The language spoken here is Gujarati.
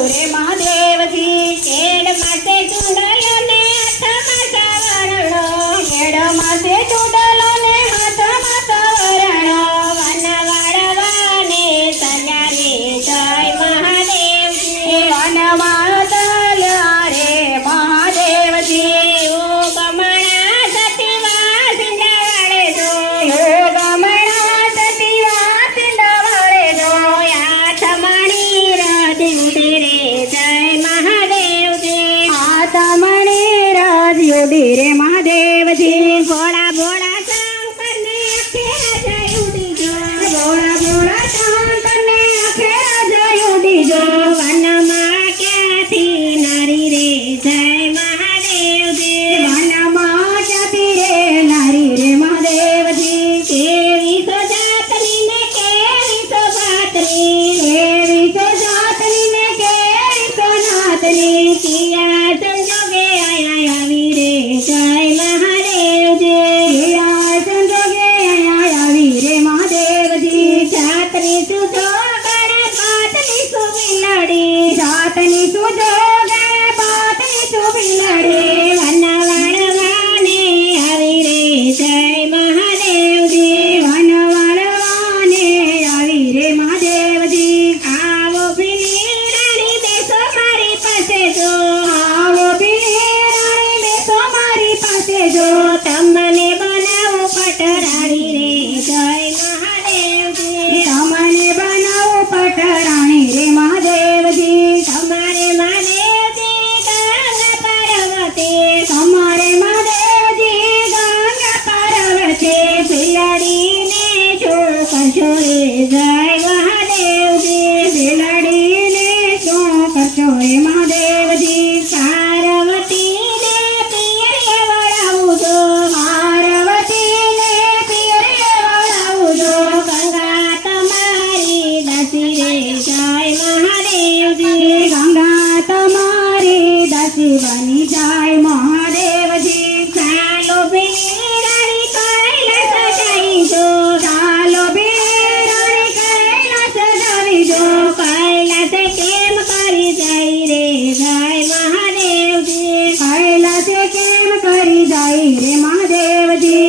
રે મહાદેવજી કેડ માથે ચૂંડલો ને હાથમાં સવરણો કેડ માથે ચૂંડલો ને હાથમાં સવરણો વનવાળવાને તલ્યા રે જય મહાદેવજી વનમાં તલ્યા રે મહાદેવજી ઓ ગમણા સતીવા સિંધવાળે જો ગમણા સતીવા સિંધવાળે જો આઠમણી રાધી ઉડી રે જય મહાદેવજી આઠમણી રાધી ઉડી રે મહાદેવજી ભોળા ભોળા શંકરને અખેરા જય ઉડી જો ભોળા ભોળા શંકરને અખેરા જય ઉડી જો વનમાં ક્યાંથી નારી રે જય મહાદેવજી વનમાં ક્યાંથી રે નારી રે મહાદેવજી કેવી તો જાતની ને કેવી તો ભાતની કેવી તો જાતની ને કેવી તો નાતની કિયા સંજોગે આયા આવી રે જય મહાદેવજી કિયા સંજોગે આયા આવી રે મહાદેવજી જાતની સુજો ગણે ભાતની સુમિલડી જાતની સુજો